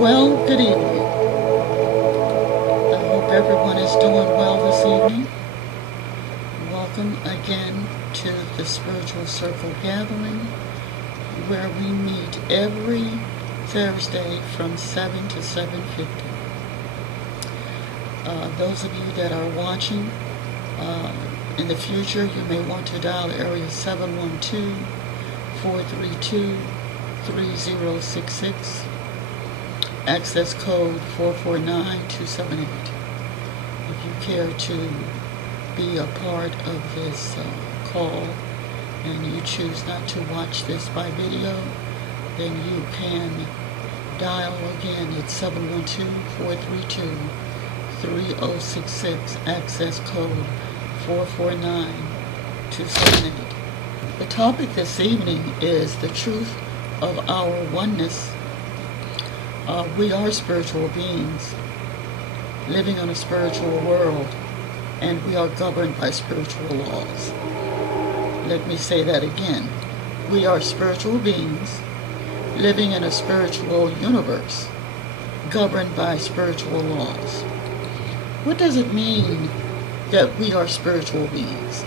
Well, good evening. I hope everyone is doing well this evening. Welcome again to the Spiritual Circle Gathering, where we meet every Thursday from 7 to 7:50. Those of you that are watching, in the future, you may want to dial area 712-432-3066. Access code 449278. If you care to be a part of this call and you choose not to watch this by video, then you can dial again at 712-432-3066. Access code 449278. The topic this evening is the truth of our oneness. We are spiritual beings living in a spiritual world, and we are governed by spiritual laws. Let me say that again. We are spiritual beings living in a spiritual universe, governed by spiritual laws. What does it mean that we are spiritual beings?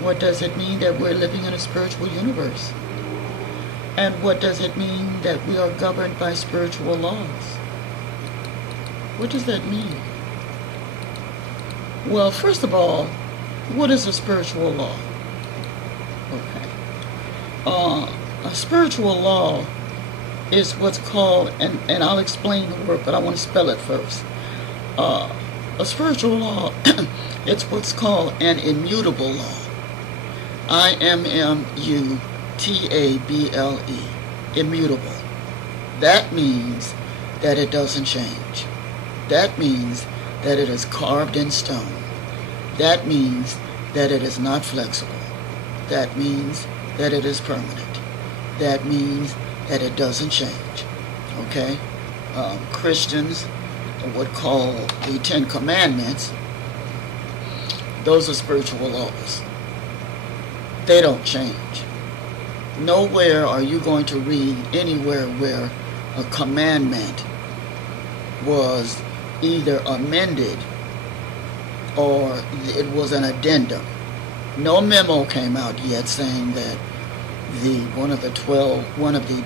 What does it mean that we're living in a spiritual universe? And what does it mean that we are governed by spiritual laws? What does that mean? Well, first of all, what is a spiritual law? Okay. A spiritual law is what's called, and I'll explain the word, but I want to spell it first. A spiritual law, it's what's called an immutable law. IMMUTABLE, immutable. That means that it doesn't change. That means that it is carved in stone. That means that it is not flexible. That means that it is permanent. That means that it doesn't change. Okay? Christians would call the Ten Commandments, those are spiritual laws. They don't change. Nowhere are you going to read anywhere where a commandment was either amended or it was an addendum. No memo came out yet saying that one of the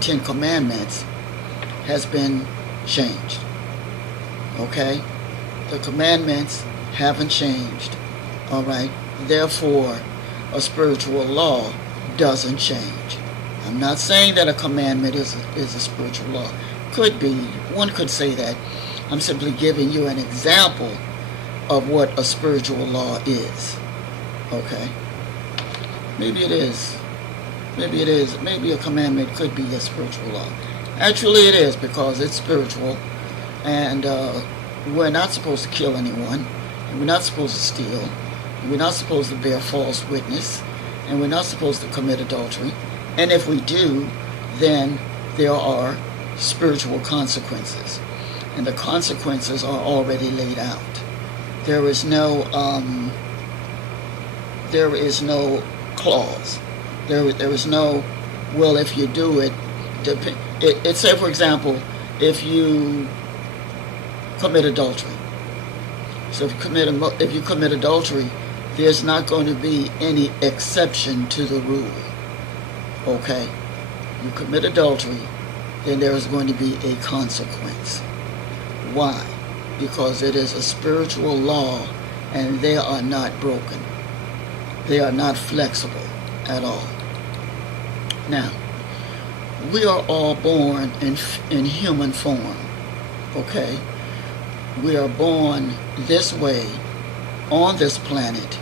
10 commandments has been changed. Okay? The commandments haven't changed. All right? Therefore, a spiritual law doesn't change. I'm not saying that a commandment is a spiritual law. Could be. One could say that. I'm simply giving you an example of what a spiritual law is. Okay? Maybe it is. Maybe it is. Maybe a commandment could be a spiritual law. Actually, it is, because it's spiritual. And we're not supposed to kill anyone. And we're not supposed to steal. And we're not supposed to bear false witness. And we're not supposed to commit adultery. And if we do, then there are spiritual consequences. And the consequences are already laid out. There is no clause. There is no, well, if you do it, say for example, if you commit adultery. So if you commit adultery, there's not going to be any exception to the rule. Okay? You commit adultery, then there is going to be a consequence. Why? Because it is a spiritual law, and they are not broken. They are not flexible at all. Now, we are all born in human form. Okay? We are born this way, on this planet,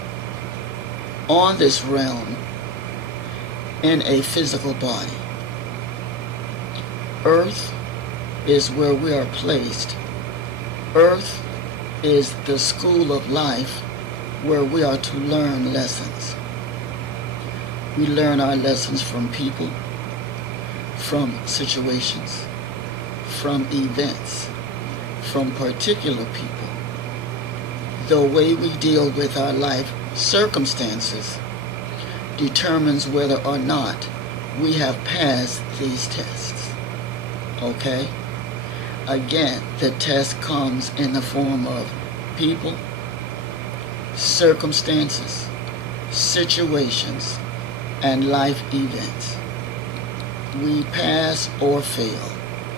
on this realm, in a physical body. Earth is where we are placed. Earth is the school of life where we are to learn lessons. We learn our lessons from people, from situations, from events, from particular people. The way we deal with our life circumstances determines whether or not we have passed these tests. Okay? Again, the test comes in the form of people, circumstances, situations, and life events. We pass or fail.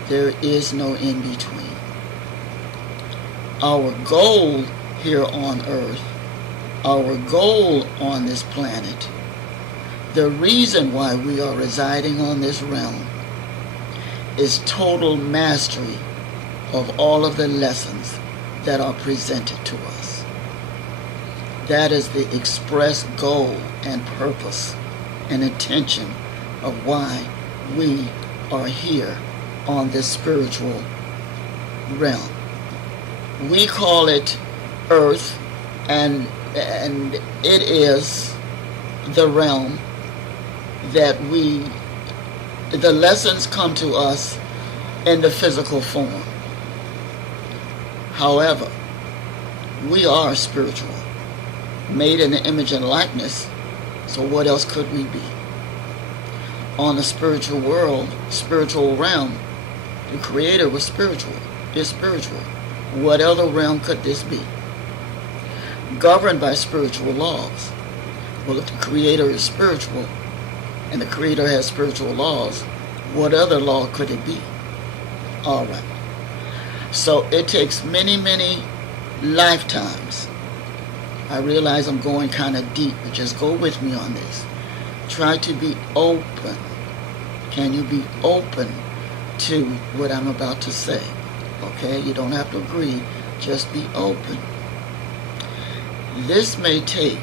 There is no in between. Our goal here on earth, our goal on this planet, the reason why we are residing on this realm is total mastery of all of the lessons that are presented to us. That is the express goal and purpose and intention of why we are here on this spiritual realm. We call it Earth, and it is the realm that the lessons come to us in the physical form. However, we are spiritual, made in the image and likeness, so what else could we be? On the spiritual world, spiritual realm, the Creator was spiritual, is spiritual. What other realm could this be? Governed by spiritual laws. Well, if the Creator is spiritual, and the Creator has spiritual laws, what other law could it be? All right. So it takes many, many lifetimes. I realize I'm going kind of deep, but just go with me on this. Try to be open. Can you be open to what I'm about to say? Okay? You don't have to agree. Just be open. This may take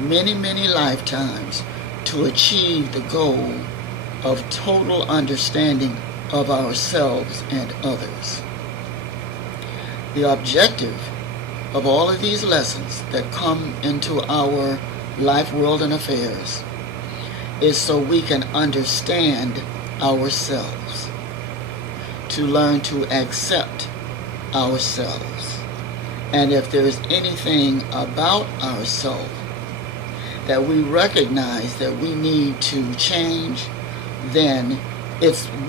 many, many lifetimes to achieve the goal of total understanding of ourselves and others. The objective of all of these lessons that come into our life, world, and affairs is so we can understand ourselves, to learn to accept ourselves. And if there's anything about ourselves that we recognize that we need to change, then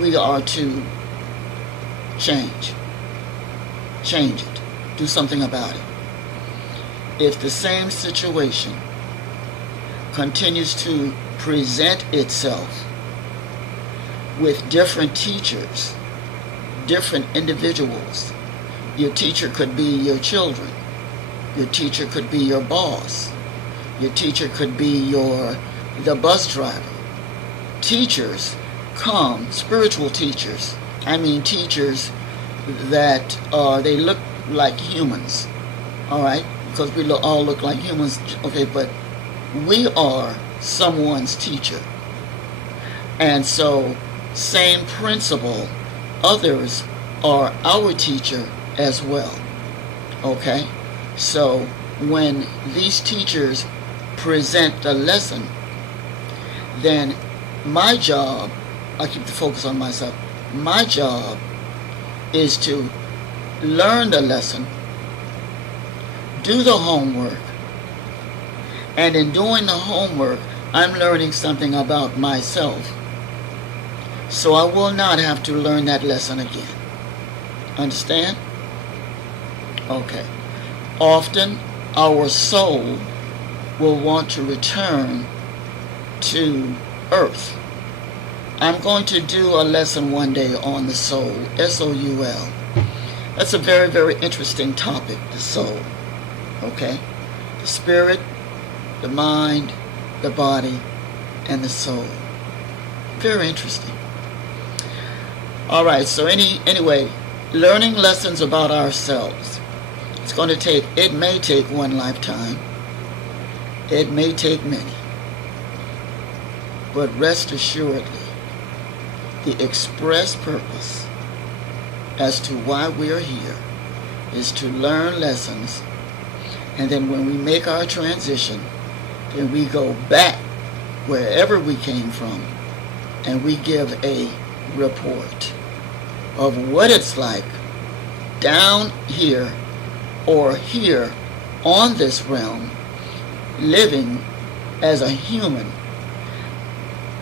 we are to change it, do something about it. If the same situation continues to present itself with different teachers, different individuals, your teacher could be your children, your teacher could be your boss, your teacher could be the bus driver. Teachers come, spiritual teachers, I mean teachers that they look like humans, all right, because we all look like humans, okay, but we are someone's teacher. And so, same principle, others are our teacher as well, okay? So, when these teachers present the lesson, then my job, I keep the focus on myself, my job is to learn the lesson, do the homework, and in doing the homework, I'm learning something about myself. So I will not have to learn that lesson again. Understand? Okay. Often, our soul will want to return to earth. I'm going to do a lesson one day on the soul, S-O-U-L. That's a very, very interesting topic, the soul. Okay? The spirit, the mind, the body, and the soul. Very interesting. All right, so anyway, learning lessons about ourselves. It may take one lifetime. It may take many. But rest assuredly, the express purpose as to why we are here is to learn lessons, and then when we make our transition, then we go back wherever we came from and we give a report of what it's like down here or here on this realm, living as a human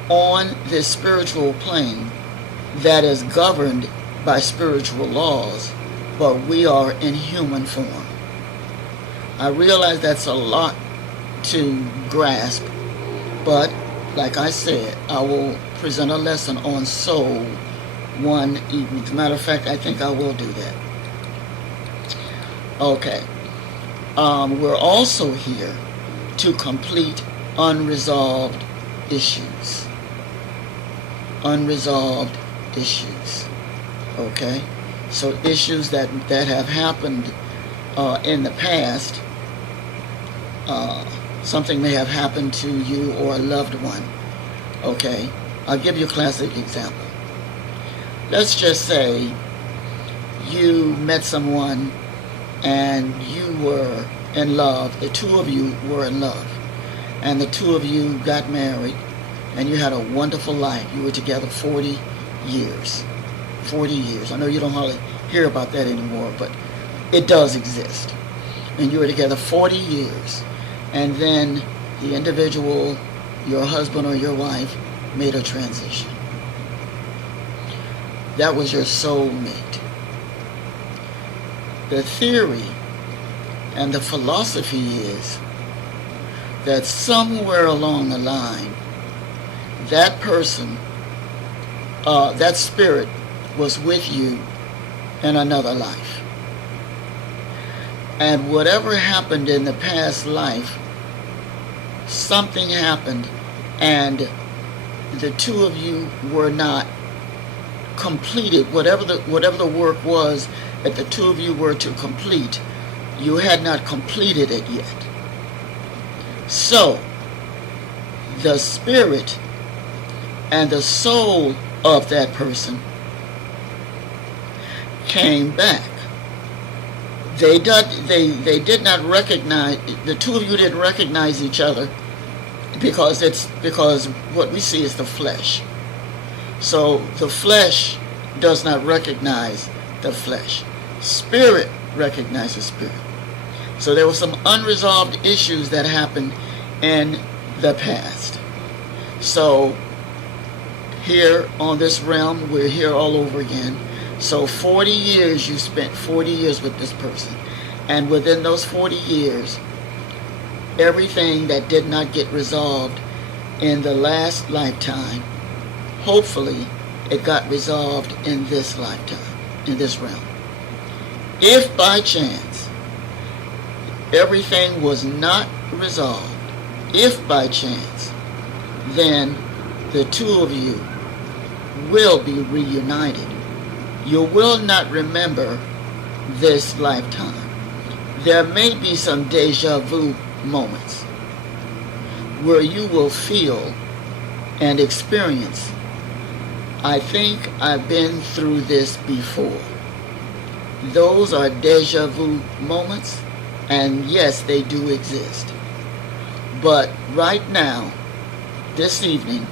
on this spiritual plane that is governed by spiritual laws, but we are in human form. I realize that's a lot to grasp, but like I said, I will present a lesson on soul one evening. As a matter of fact, I think I will do that. Okay. We're also here to complete unresolved issues. Unresolved issues. Okay? So issues that have happened in the past. Something may have happened to you or a loved one. Okay? I'll give you a classic example. Let's just say you met someone and you were in love. The two of you were in love. And the two of you got married and you had a wonderful life. You were together 40 years. 40 years. I know you don't hardly hear about that anymore, but it does exist. And you were together 40 years. And then the individual, your husband or your wife, made a transition. That was your soulmate. The theory and the philosophy is that somewhere along the line, that person, that spirit was with you in another life. And whatever happened in the past life, something happened and the two of you were not completed. Whatever the work was that the two of you were to complete, you had not completed it yet. So, the spirit and the soul of that person came back. They did not recognize, the two of you didn't recognize each other because what we see is the flesh. So the flesh does not recognize the flesh. Spirit recognizes spirit. So there were some unresolved issues that happened in the past. So here on this realm, we're here all over again. So 40 years, you spent 40 years with this person. And within those 40 years, everything that did not get resolved in the last lifetime, hopefully it got resolved in this lifetime, in this realm. If by chance everything was not resolved, if by chance, then the two of you will be reunited. You will not remember this lifetime. There may be some deja vu moments where you will feel and experience, I think I've been through this before. Those are deja vu moments, and yes, they do exist. But right now, this evening,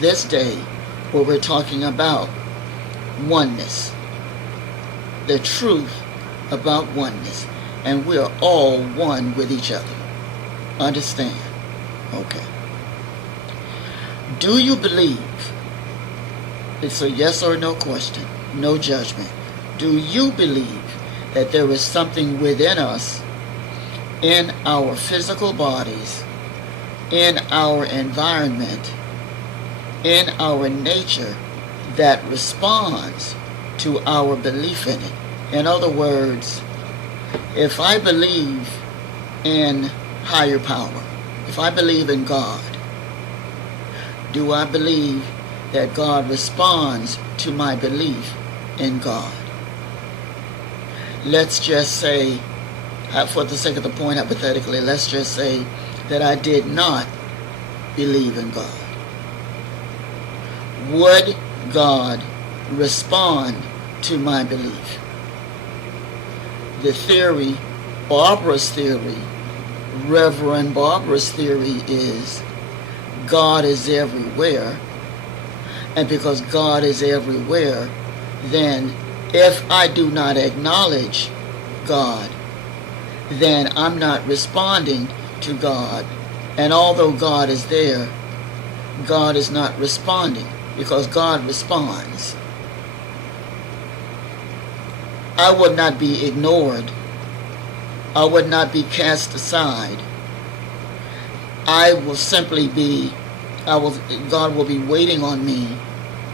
this day, where we're talking about oneness, the truth about oneness, and we are all one with each other. Understand? Okay. Do you believe? It's a yes or no question, no judgment. Do you believe that there is something within us, in our physical bodies, in our environment, in our nature, that responds to our belief in it? In other words, if I believe in higher power, if I believe in God, do I believe that God responds to my belief in God? Let's just say, for the sake of the point, hypothetically, let's just say that I did not believe in God. Would God respond to my belief? The theory, Barbara's theory, Reverend Barbara's theory is God is everywhere. And because God is everywhere, then if I do not acknowledge God, then I'm not responding to God. And although God is there, God is not responding, because God responds. I would not be ignored. I would not be cast aside. I will simply be, God will be waiting on me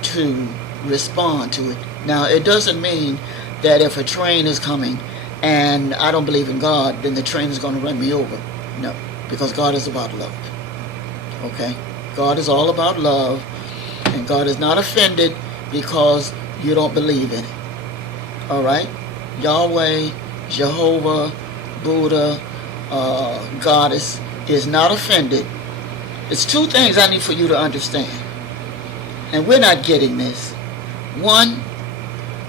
to respond to it. Now, it doesn't mean that if a train is coming and I don't believe in God, then the train is going to run me over. No, because God is about love. Okay? God is all about love, and God is not offended because you don't believe in it. All right? Yahweh, Jehovah, Buddha, Goddess is not offended. It's two things I need for you to understand. And we're not getting this. One,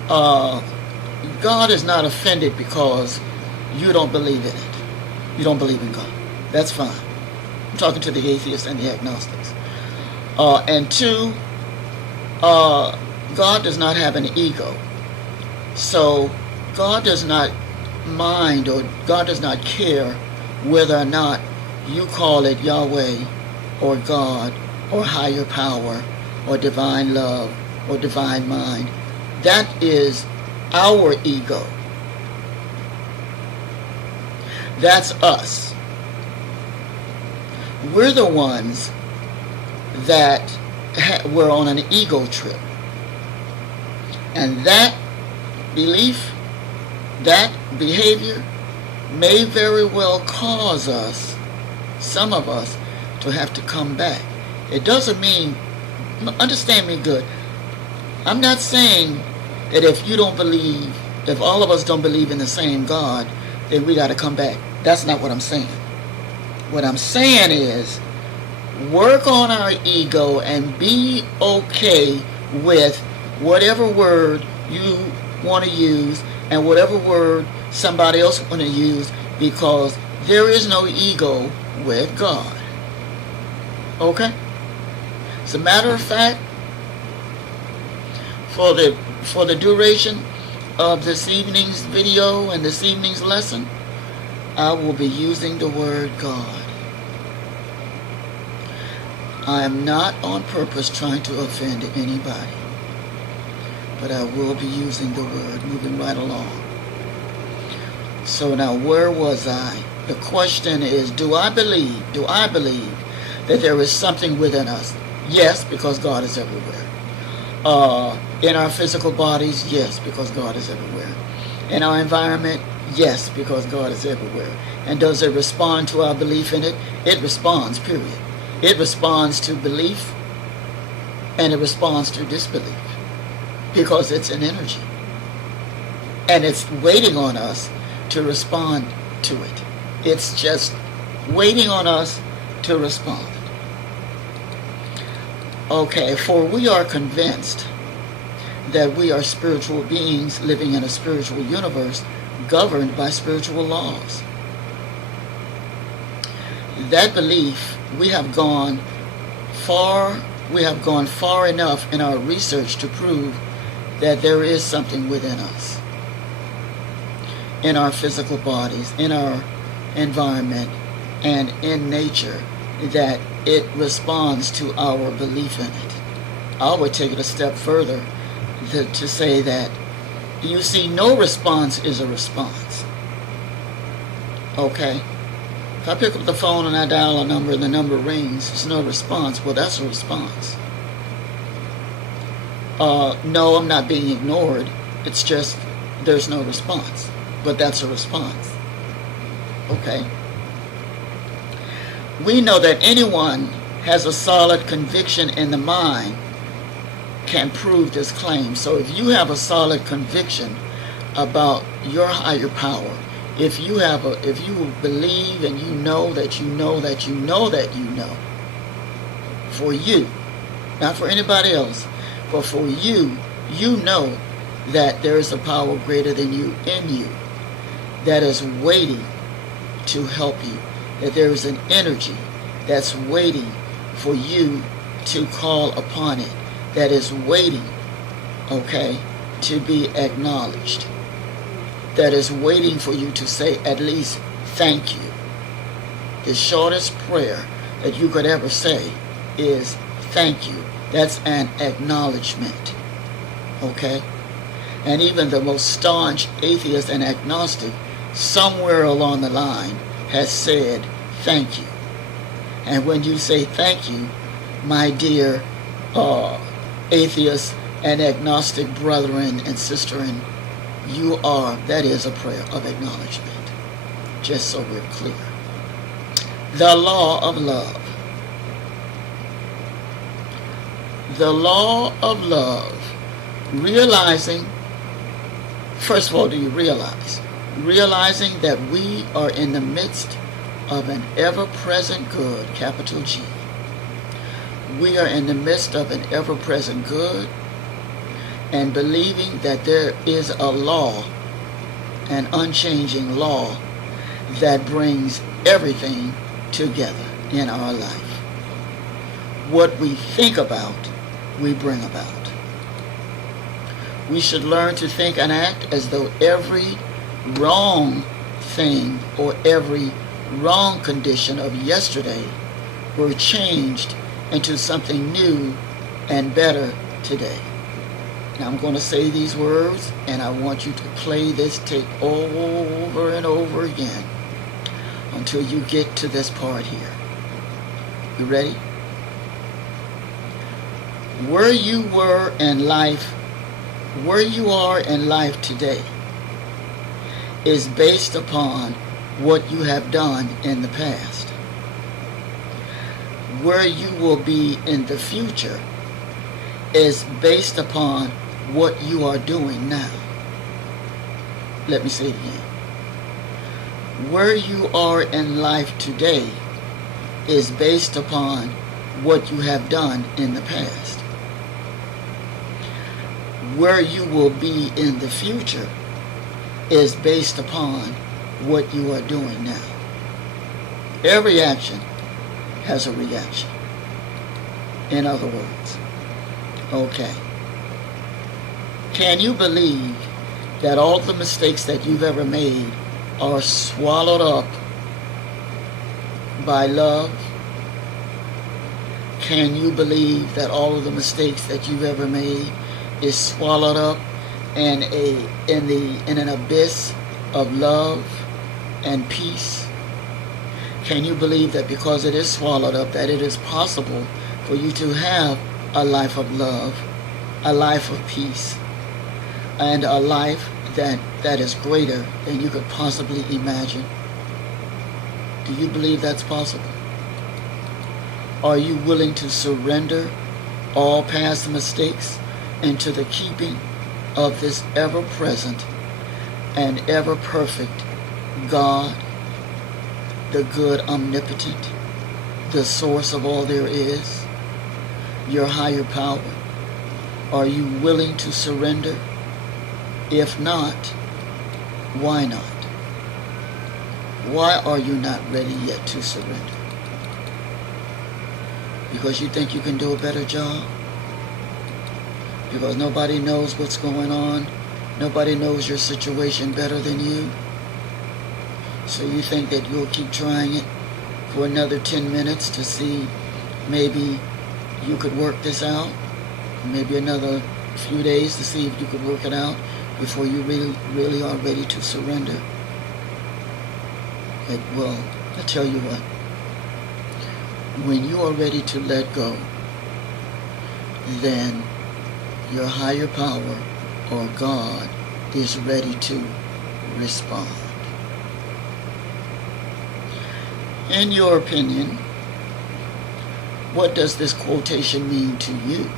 God is not offended because you don't believe in it. You don't believe in God. That's fine. I'm talking to the atheists and the agnostics. And two, God does not have an ego. So God does not mind, or God does not care whether or not you call it Yahweh or God or higher power or divine love or divine mind. That is our ego. That's us. We're the ones that were on an ego trip. And that belief, that behavior may very well cause us, some of us, to have to come back. It doesn't mean, understand me good, I'm not saying that if you don't believe, if all of us don't believe in the same God, then we got to come back. That's not what I'm saying. What I'm saying is, work on our ego and be okay with whatever word you want to use and whatever word somebody else want to use, because there is no ego with God. Okay? As a matter of fact, for the duration of this evening's video and this evening's lesson, I will be using the word God. I am not on purpose trying to offend anybody, but I will be using the word, moving right along. So now, where was I? The question is, do I believe that there is something within us? Yes, because God is everywhere. In our physical bodies, yes, because God is everywhere. In our environment, yes, because God is everywhere. And does it respond to our belief in it? It responds, period. It responds to belief, and it responds to disbelief, because it's an energy. And it's waiting on us to respond to it. It's just waiting on us to respond. Okay, for we are convinced that we are spiritual beings living in a spiritual universe governed by spiritual laws. That belief, we have gone far enough in our research to prove that there is something within us, in our physical bodies, in our environment, and in nature, that it responds to our belief in it. I would take it a step further to say that, you see, no response is a response. Okay? If I pick up the phone and I dial a number and the number rings, it's no response. Well, that's a response. No, I'm not being ignored. It's just there's no response. But that's a response. Okay? We know that anyone has a solid conviction in the mind can prove this claim. So if you have a solid conviction about your higher power, if you believe and you know that you know that you know that you know, for you, not for anybody else, but for you, you know that there is a power greater than you in you that is waiting to help you, that there is an energy that's waiting for you to call upon it, that is waiting, okay, to be acknowledged, that is waiting for you to say at least thank you. The shortest prayer that you could ever say is thank you. That's an acknowledgement, okay? And even the most staunch atheist and agnostic, somewhere along the line, has said thank you. And when you say thank you, my dear atheist and agnostic brethren and sisterin, that is a prayer of acknowledgement. Just so we're clear. The law of love. The law of love. Realizing, first of all, do you realize? Realizing that we are in the midst of an ever-present good, capital G. We are in the midst of an ever-present good, and believing that there is a law, an unchanging law, that brings everything together in our life. What we think about, we bring about. We should learn to think and act as though every wrong thing or every wrong condition of yesterday were changed into something new and better today. Now I'm going to say these words, and I want you to play this tape over and over again until you get to this part here. You ready? Where you are in life today is based upon what you have done in the past. Where you will be in the future is based upon what you are doing now. Let me say it again. Where you are in life today is based upon what you have done in the past. Where you will be in the future is based upon what you are doing now. Every action has a reaction. In other words, okay. Can you believe that all the mistakes that you've ever made are swallowed up by love? Can you believe that all of the mistakes that you've ever made is swallowed up in an abyss of love and peace? Can you believe that because it is swallowed up, that it is possible for you to have a life of love, a life of peace, and a life that is greater than you could possibly imagine? Do you believe that's possible? Are you willing to surrender all past mistakes into the keeping of this ever-present and ever-perfect God, the good omnipotent, the source of all there is, your higher power? Are you willing to surrender? If not, why not? Why are you not ready yet to surrender? Because you think you can do a better job? Because nobody knows what's going on? Nobody knows your situation better than you? So you think that you'll keep trying it for another 10 minutes to see maybe you could work this out? Maybe another few days to see if you could work it out before you really are ready to surrender? Well, I tell you what. When you are ready to let go, then your higher power or God is ready to respond. In your opinion, what does this quotation mean to you?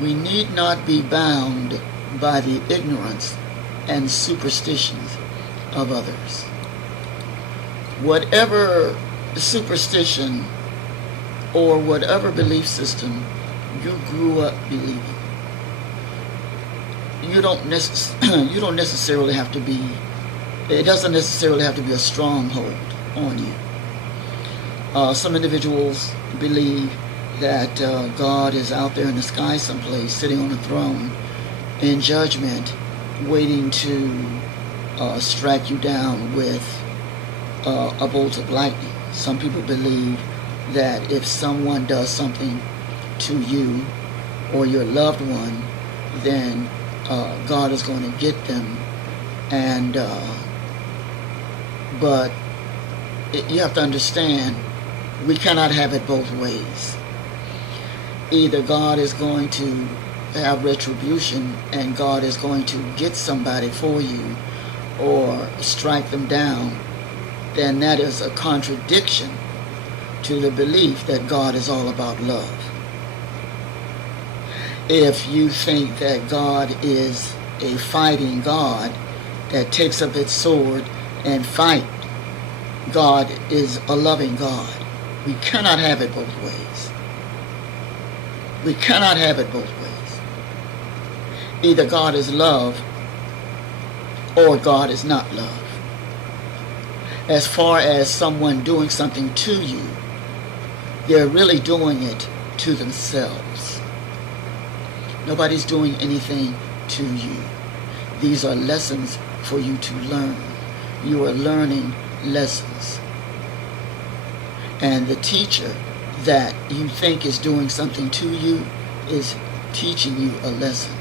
We need not be bound by the ignorance and superstitions of others. Whatever superstition or whatever belief system you grew up believing, you don't necessarily have to be, it doesn't necessarily have to be a stronghold on you. Some individuals believe that God is out there in the sky someplace, sitting on a throne in judgment, waiting to strike you down with a bolt of lightning. Some people believe that if someone does something to you or your loved one, then God is going to get them, and but you have to understand, we cannot have it both ways. Either God is going to have retribution and God is going to get somebody for you or strike them down, then that is a contradiction to the belief that God is all about love. If you think that God is a fighting God that takes up its sword and fight, God is a loving God. We cannot have it both ways. We cannot have it both ways. Either God is love or God is not love. As far as someone doing something to you, they're really doing it to themselves. Nobody's doing anything to you. These are lessons for you to learn. You are learning lessons. And the teacher that you think is doing something to you is teaching you a lesson.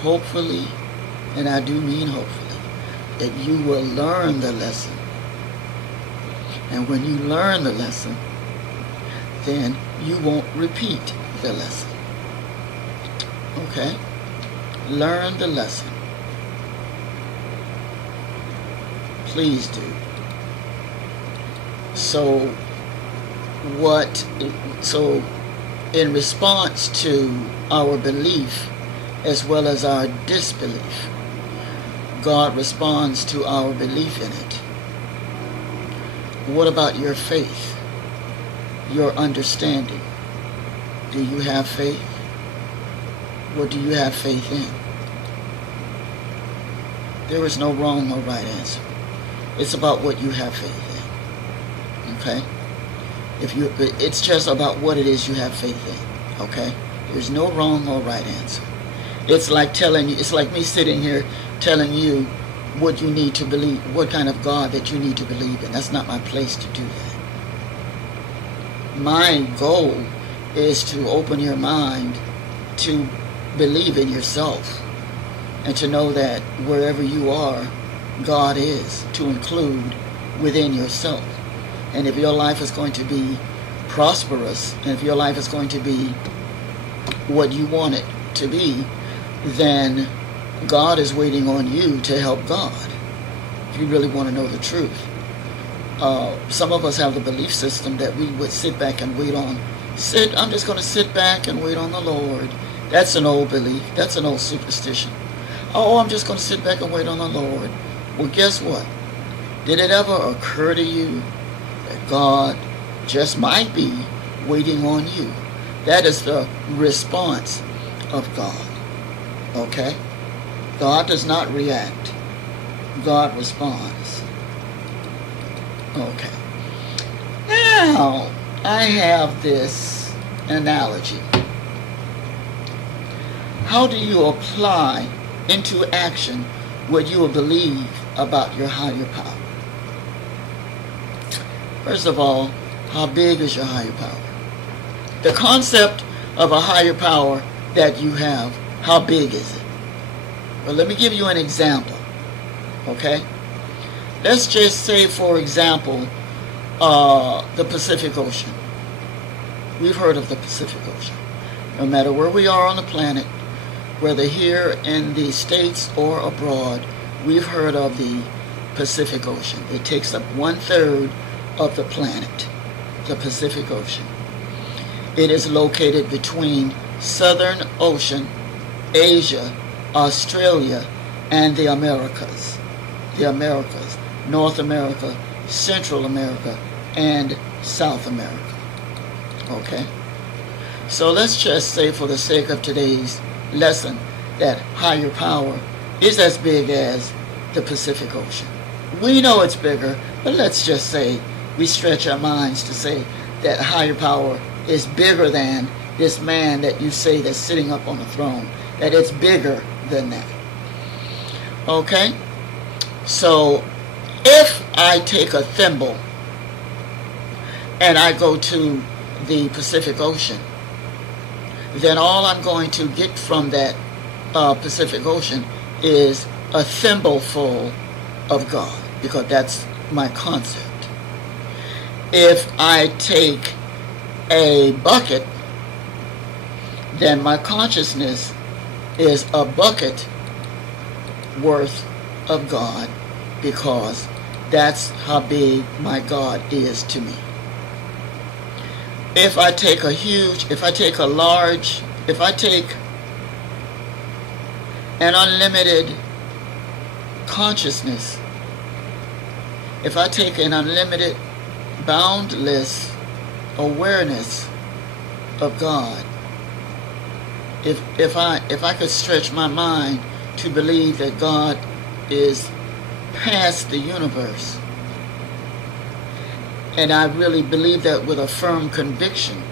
Hopefully, and I do mean hopefully, that you will learn the lesson. And when you learn the lesson, then you won't repeat the lesson. Okay? Learn the lesson. Please do. So in response to our belief as well as our disbelief, God responds to our belief in it. What about your faith? Your understanding? Do you have faith? What do you have faith in? There is no wrong or right answer. It's about what you have faith in. Okay? It's just about what it is you have faith in. Okay? There's no wrong or right answer. It's like me sitting here telling you what you need to believe, what kind of God that you need to believe in. That's not my place to do that. My goal is to open your mind to believe in yourself and to know that wherever you are, God is, to include within yourself. And if your life is going to be prosperous, and if your life is going to be what you want it to be, then God is waiting on you to help God, if you really want to know the truth. Some of us have the belief system that we would sit back and wait on. I'm just going to sit back and wait on the Lord. That's an old belief. That's an old superstition. Oh, I'm just going to sit back and wait on the Lord. Well, guess what? Did it ever occur to you that God just might be waiting on you? That is the response of God. Okay? God does not react. God responds. Okay. Now, I have this analogy. How do you apply into action what you believe about your higher power? First of all, how big is your higher power? The concept of a higher power that you have, how big is it? Well, let me give you an example, okay? Let's just say, for example, the Pacific Ocean. We've heard of the Pacific Ocean. No matter where we are on the planet, whether here in the States or abroad, we've heard of the Pacific Ocean. It takes up 1/3 of the planet, the Pacific Ocean. It is located between Southern Ocean, Asia, Australia, and the Americas. The Americas, North America, Central America, and South America. Okay? So let's just say, for the sake of today's lesson, that higher power is as big as the Pacific Ocean. We know it's bigger, but let's just say we stretch our minds to say that higher power is bigger than this man that you say that's sitting up on the throne, that it's bigger than that. Okay? So if I take a thimble and I go to the Pacific Ocean, then all I'm going to get from that Pacific Ocean is a thimbleful of God, because that's my concept. If I take a bucket, then my consciousness is a bucket worth of God, because that's how big my God is to me. If I take an unlimited consciousness, if I take an unlimited, boundless awareness of God, if I could stretch my mind to believe that God is past the universe, and I really believe that with a firm conviction,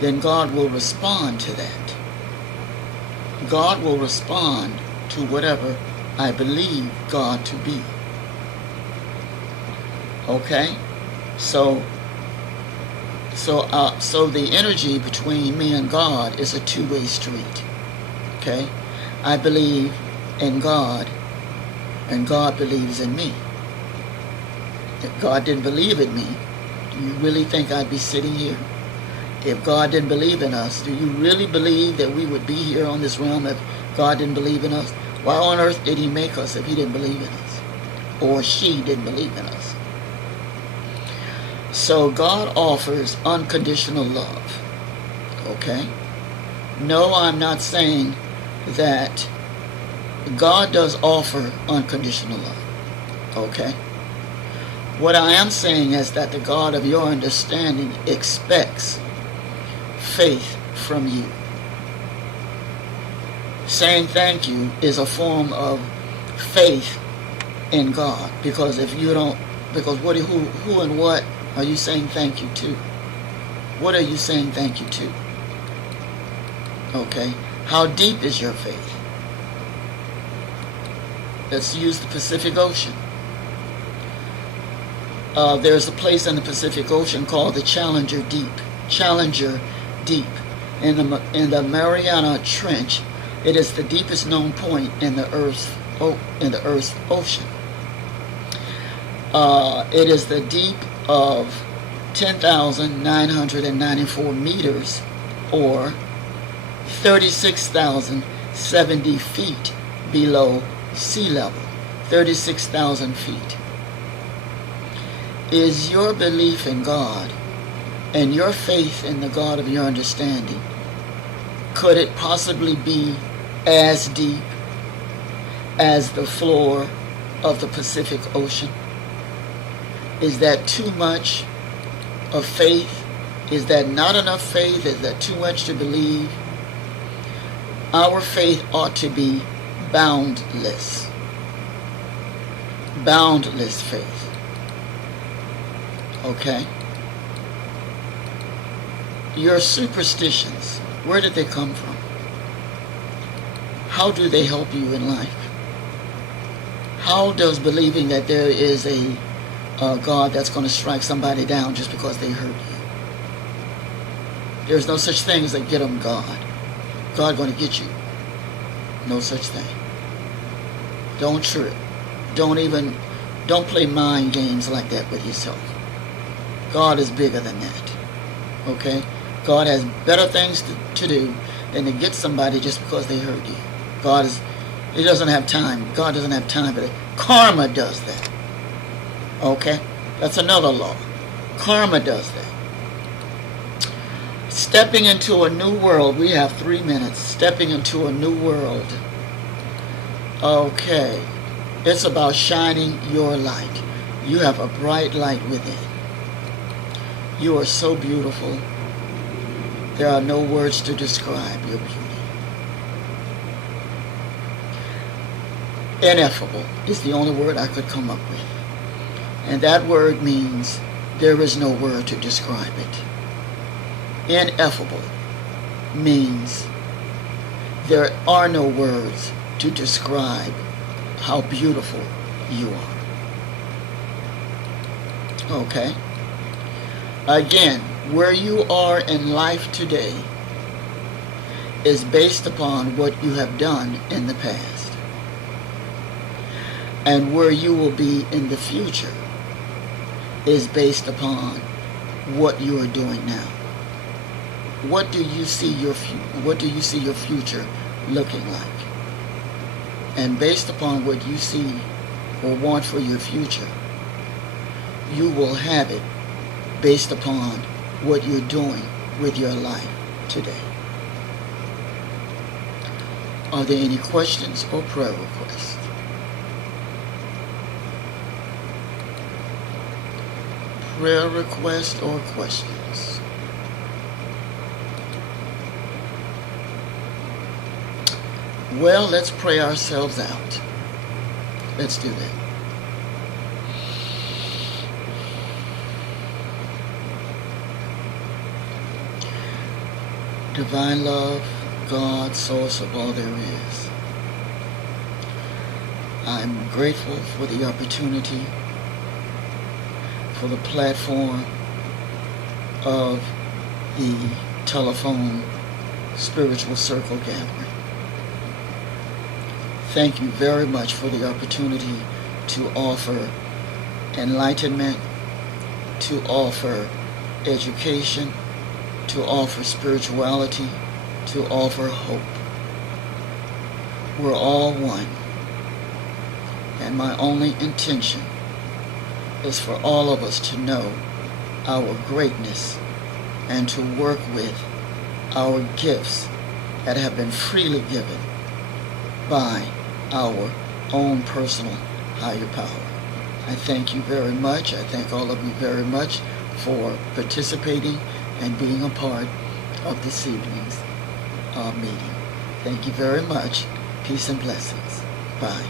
then God will respond to that. God will respond to whatever I believe God to be. Okay? So the energy between me and God is a two-way street. Okay? I believe in God, and God believes in me. If God didn't believe in me, do you really think I'd be sitting here? If God didn't believe in us, do you really believe that we would be here on this realm if God didn't believe in us? Why on earth did he make us if he didn't believe in us? Or she didn't believe in us? So God offers unconditional love. Okay? No, I'm not saying that God does offer unconditional love. Okay? What I am saying is that the God of your understanding expects faith from you. Saying thank you is a form of faith in God, because if you don't, because who and what are you saying thank you to? What are you saying thank you to? Okay? How deep is your faith? Let's use the Pacific Ocean. There's a place in the Pacific Ocean called the Challenger Deep. Challenger Deep. In the Mariana Trench, it is the deepest known point in the Earth's ocean. It is the deep of 10,994 meters, or 36,070 feet below sea level. 36,000 feet. Is your belief in God and your faith in the God of your understanding, could it possibly be as deep as the floor of the Pacific Ocean? Is that too much of faith? Is that not enough faith? Is that too much to believe? Our faith ought to be boundless. Boundless faith. Okay? Your superstitions, where did they come from? How do they help you in life? How does believing that there is a God that's going to strike somebody down just because they hurt you? There's no such thing as a get 'em God. God going to get you. No such thing. Don't trip. Don't play mind games like that with yourself. God is bigger than that. Okay? God has better things to do than to get somebody just because they hurt you. He doesn't have time. God doesn't have time for that. Karma does that. Okay? That's another law. Karma does that. Stepping into a new world. We have 3 minutes. Stepping into a new world. Okay. It's about shining your light. You have a bright light within. You are so beautiful. There are no words to describe your beauty. Ineffable is the only word I could come up with. And that word means there is no word to describe it. Ineffable means there are no words to describe how beautiful you are. Okay? Again, where you are in life today is based upon what you have done in the past. And where you will be in the future is based upon what you are doing now. What do you see your future looking like? And based upon what you see or want for your future, you will have it based upon what you're doing with your life today. Are there any questions or prayer requests? Prayer requests or questions? Well, let's pray ourselves out. Let's do that. Divine love, God, source of all there is. I'm grateful for the opportunity, for the platform of the telephone spiritual circle gathering. Thank you very much for the opportunity to offer enlightenment, to offer education, to offer spirituality, to offer hope. We're all one. And my only intention is for all of us to know our greatness and to work with our gifts that have been freely given by our own personal higher power. I thank you very much. I thank all of you very much for participating and being a part of this evening's meeting. Thank you very much. Peace and blessings. Bye.